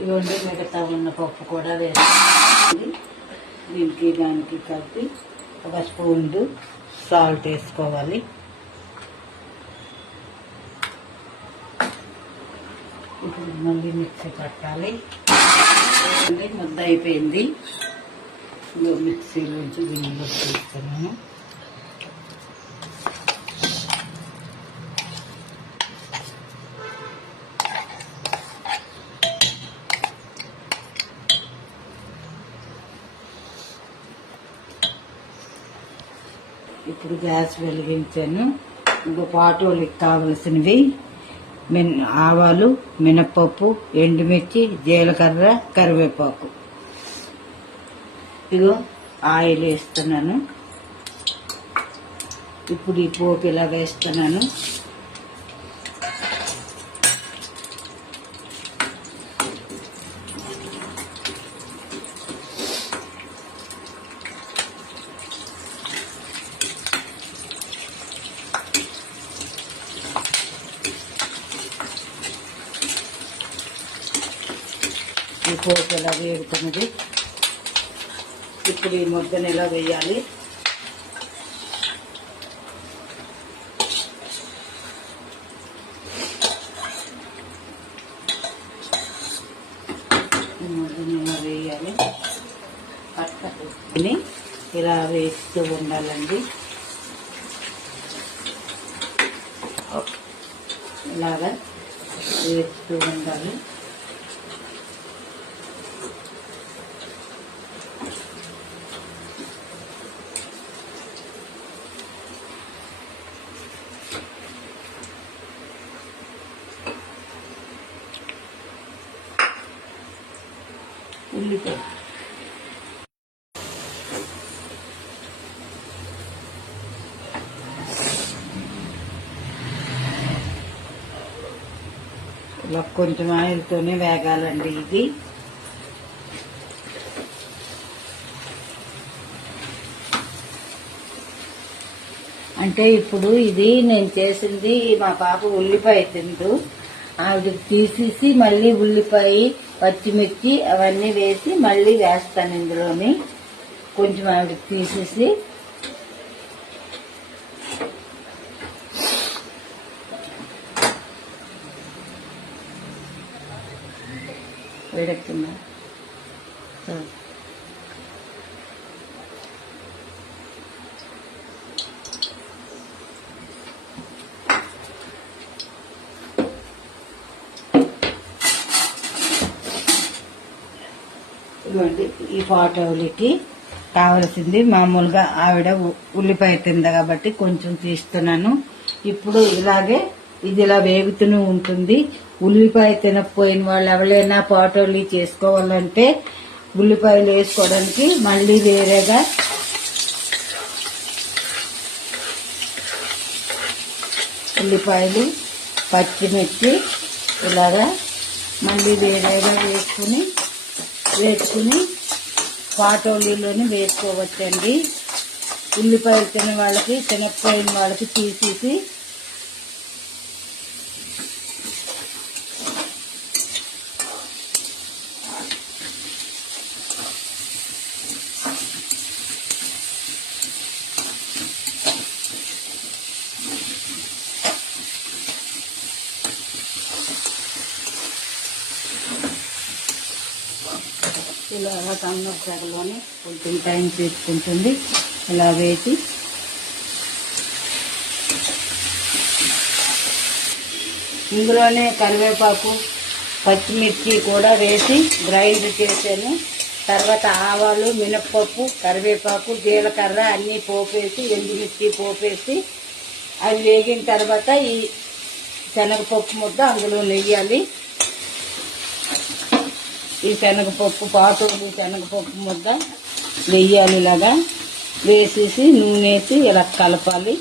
ఇవన్నీ మిగతా ఉన్న పప్పు కూడా వేసుకోవాలి. దీనికి దానికి కలిపి ఒక స్పూన్ సాల్ట్ వేసుకోవాలి. ఇప్పుడు మళ్ళీ మిక్సీ పట్టాలి. ముద్ద అయిపోయింది. మిక్సీలోంచి గిన్నెలో తీస్తున్నాను. ఇప్పుడు గ్యాస్ వెలిగించాను. ఇంకో పాటోళ్ళకి కావలసినవి ఆవాలు, మినప్పప్పు, ఎండుమిర్చి, జీలకర్ర, కరివేపాకు. ఇగో ఆయిల్ వేస్తున్నాను. ఇప్పుడు ఈ పోపు ఇలా వేస్తున్నాను. ఈ పోపు ఎలా వేడుతున్నది. ఇప్పుడు ఈ ముద్దను ఎలా వేయాలి. ఈ ముద్దను ఎలా వేయాలి. పట్టుకొని ఇలా వేస్తూ ఉండాలండి. ఇలాగా వేస్తూ ఉండాలి. ఉల్లిపాయ ఇలా కొంచెం ఆయిల్తోనే వేగాలండి. ఇది అంటే ఇప్పుడు ఇది నేను చేసింది మా పాప ఉల్లిపాయ తింటూ ఆవిడకి తీసేసి మళ్ళీ ఉల్లిపాయ, పచ్చిమిర్చి అవన్నీ వేసి మళ్ళీ వేస్తాను. ఇందులోని కొంచెం ఆవిడకి తీసేసి వేడెక్కున్నా. ఈ పాటోలికి కావలసింది మామూలుగా ఆవిడ ఉల్లిపాయ తింది కాబట్టి కొంచెం తీస్తున్నాను. ఇప్పుడు ఇలాగే ఇది ఇలా వేగుతూనే ఉంటుంది. ఉల్లిపాయ తినకపోయిన వాళ్ళు ఎవరైనా పాటోలి చేసుకోవాలంటే ఉల్లిపాయలు వేసుకోవడానికి మళ్ళీ వేరేగా ఉల్లిపాయలు, పచ్చిమిర్చి ఇలాగా మళ్ళీ వేరేగా వేసుకుని పాటోలీలోని వేసుకోవచ్చండి. ఉల్లిపాయలు తినే వాళ్ళకి, తినకపోయిన వాళ్ళకి తీసేసి ఇలా సన్న జగలోనే కొంచెం టైం తీసుకుంటుంది. ఇలా వేసి ఇందులోనే కరివేపాకు, పచ్చిమిర్చి కూడా వేసి గ్రైండ్ చేశాను. తర్వాత ఆవాలు, మినప్పప్పు, కరివేపాకు, జీలకర్ర అన్నీ పోపేసి, ఎండుమిర్చి పోపేసి అవి వేగిన తర్వాత ఈ శనగపప్పు ముద్ద అందులో నెయ్యాలి. ఈ శనగపప్పు పాటోలి శనగపప్పు ముద్ద వెయ్యాలి. ఇలాగా వేసేసి నూనె వేసి ఇలా కలపాలి.